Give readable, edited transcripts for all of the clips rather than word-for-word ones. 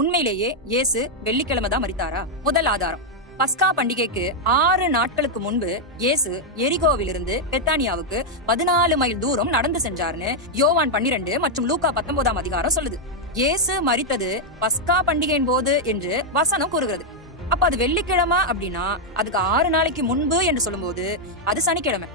உண்மையிலேயே இயேசு வெள்ளிக்கிழமை தான் மரித்தாரா? முதல் ஆதாரம், பஸ்கா பண்டிகைக்கு 6 நாட்களுக்கு முன்பு இயேசு எரிகோவிலிருந்து பெத்தானியாவுக்கு 14 மைல் தூரம் நடந்து சென்றார்னு யோவான் 12 மற்றும் லூக்கா 19ஆம் அதிகாரம் சொல்லுது. இயேசு மரித்தது பஸ்கா பண்டிகையின் போது என்று வசனம் கூறுகிறது. அப்ப அது வெள்ளிக்கிழமை அப்படின்னா அதுக்கு 6 நாளைக்கு முன்பு என்று சொல்லும்போது அது சனிக்கிழமை.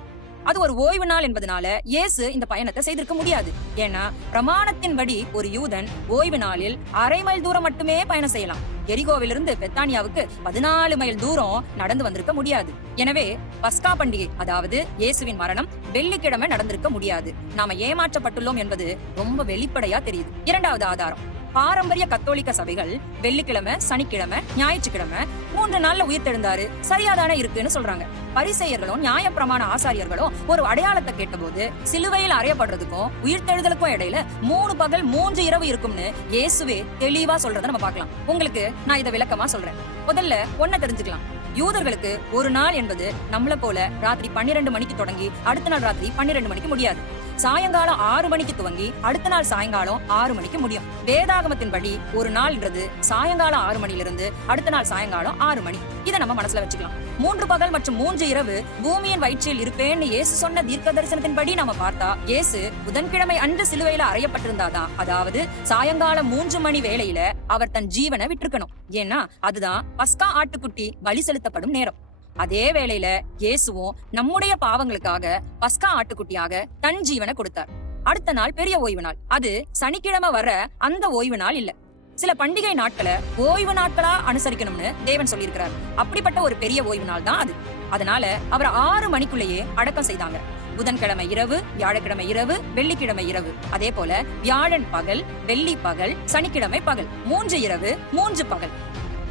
அது ஒரு ஓய்வு நாள் என்பதனால இயேசு இந்த பயணத்தை செய்திருக்க முடியாது. ஏன்னா பிரமாணத்தின்படி ஒரு யூதன் ஓய்வு நாளில் 1/2 மைல் தூரம் மட்டுமே பயணம் செய்யலாம். எரிகோவிலிருந்து பெத்தானியாவுக்கு 14 மைல் தூரம் நடந்து வந்திருக்க முடியாது. எனவே பஸ்கா பண்டிகை, அதாவது இயேசுவின் மரணம் வெள்ளிக்கிழமை நடந்திருக்க முடியாது. நாம ஏமாற்றப்பட்டுள்ளோம் என்பது ரொம்ப வெளிப்படையா தெரியுது. இரண்டாவது ஆதாரம், பாரம்பரிய கத்தோலிக்க சபைகள் வெள்ளிக்கிழமை, சனிக்கிழமை, ஞாயிற்றுக்கிழமை 3 நாள்ல உயிர்த்தெழுந்தாரு சரியாதானே இருக்குன்னு சொல்றாங்க. பரிசேயர்களும் நியாய பிரமாண ஆசாரியர்களும் ஒரு அடையாளத்தை கேட்டபோது சிலுவையில் அறையப்படுறதுக்கும் உயிர்த்தெழுதலுக்கும் இடையில 3 பகல் 3 இரவு இருக்கும்னு இயேசுவே தெளிவா சொல்றதை நம்ம பார்க்கலாம். உங்களுக்கு நான் இதை விளக்கமா சொல்றேன். முதல்ல ஒன்ன தெரிஞ்சுக்கலாம். யூதர்களுக்கு ஒரு நாள் என்பது நம்மள போல ராத்திரி 12 மணிக்கு தொடங்கி அடுத்த நாள் ராத்திரி 12 மணிக்கு முடியாது. சாயங்காலம் 6 மணிக்கு துவங்கி அடுத்த நாள் சாயங்காலம் 6 மணிக்கு முடியும். வேதாகமத்தின்படி ஒரு நாள்ன்றது சாயங்காலம் 6 மணிலிருந்து அடுத்த நாள் சாயங்காலம் 6 மணி. இதை நம்ம மனசுல வச்சுக்கலாம். 3 பகல் மற்றும் 3 இரவு பூமியின் வயிற்றில் இருப்பேன்னு இயேசு சொன்ன தீர்க்க தரிசனத்தின்படி நம்ம பார்த்தா இயேசு புதன்கிழமை அன்று சிலுவையில அறையப்பட்டிருந்தாதான், அதாவது சாயங்காலம் 3 மணி வேளையில அவர் தன் ஜீவனை விட்டிருக்கணும். ஏன்னா அதுதான் பஸ்கா ஆட்டுக்குட்டி பலி செலுத்தப்படும் நேரம். அதே வேளையில இயேசுவும் நம்முடைய பாவங்களுக்காக பஸ்கா ஆட்டுக்குட்டியாக தன் ஜீவனை கொடுத்தார். அடுத்த நாள் பெரிய ஓய்வு நாள். அது சனிக்கிழமை வர அந்த ஓய்வு நாள் இல்ல. சில பண்டிகை நாட்களை ஓய்வு நாட்களா அனுசரிக்கணும்னு தேவன் சொல்லியிருக்கிறார். அப்படிப்பட்ட ஒரு பெரிய ஓய்வு நாள் தான் அது. அதனால அவர் 6 மணிக்குள்ளேயே அடக்கம் செய்தாங்க. புதன்கிழமை இரவு, வியாழக்கிழமை இரவு, வெள்ளிக்கிழமை இரவு, அதே போல வியாழன் பகல், வெள்ளி பகல், சனிக்கிழமை பகல், 3 இரவு 3 பகல்.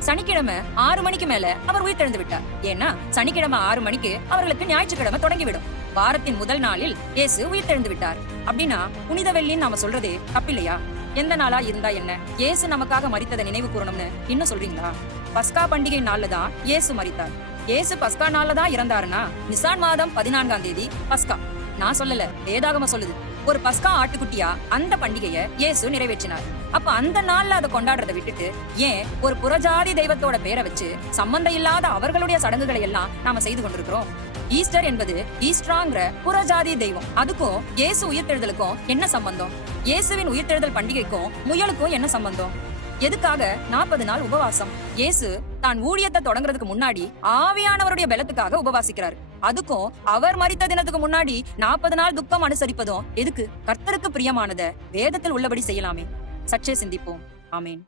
சனிக்கிழமை 6 மணிக்கு மேல அவர் உயிர்த்தெழுந்து விட்டார். ஏன்னா சனிக்கிழமை 6 மணிக்கு அவர்களுக்கு ஞாயிற்றுக்கிழமை தொடங்கிவிடும். வாரத்தின் முதல் நாளில் இயேசு உயிர்த்தெழுந்து விட்டார். அப்படின்னா புனித வெள்ளின்னு நாம சொல்றது தப்பில்லையா? எந்த நாளா இருந்தா என்ன, இயேசு நமக்காக மரித்ததை நினைவு கூறணும்னு இன்னும் சொல்றீங்களா? பஸ்கா பண்டிகை நாள்ல தான் இயேசு மரித்தார். இயேசு பஸ்கா நாள்ல தான் இறந்தாருன்னா நிசான் மாதம் 14ஆம் தேதி பஸ்கா. நான் சொல்லல, வேதாகமம் சொல்லுது. ஒரு பஸ்கா ஆட்டுக்குட்டியா அந்த பண்டிகையை இயேசு நிறைவேற்றினார். அப்ப அந்த நாள்ல அதை கொண்டாடுறதை விட்டுட்டு ஏன் ஒரு புறஜாதி தெய்வத்தோட பேரை வச்சு சம்பந்தம் இல்லாத அவர்களுடைய சடங்குகளை எல்லாம் நாம செய்து கொண்டிருக்கிறோம்? ஈஸ்டர் என்பது ஈஸ்டராங்கிற புறஜாதி தெய்வம். அதுக்கும் இயேசு உயிர்த்தெழுதலுக்கும் என்ன சம்பந்தம்? இயேசுவின் உயிர்த்தெழுதல் பண்டிகைக்கும் முயலுக்கும் என்ன சம்பந்தம்? எதுக்காக 40 நாள் உபவாசம்? இயேசு தான் ஊழியத்தை தொடங்குறதுக்கு முன்னாடி ஆவியானவருடைய பலத்துக்காக உபவாசிக்கிறார். அதுக்கும் அவர் மரித்த தினத்துக்கு முன்னாடி 40 நாள் துக்கம் அனுசரிப்பதும் எதுக்கு? கர்த்தருக்கு பிரியமானதை வேதத்தில் உள்ளபடி செய்யலாமே. சற்றே சிந்திப்போம். ஆமேன்.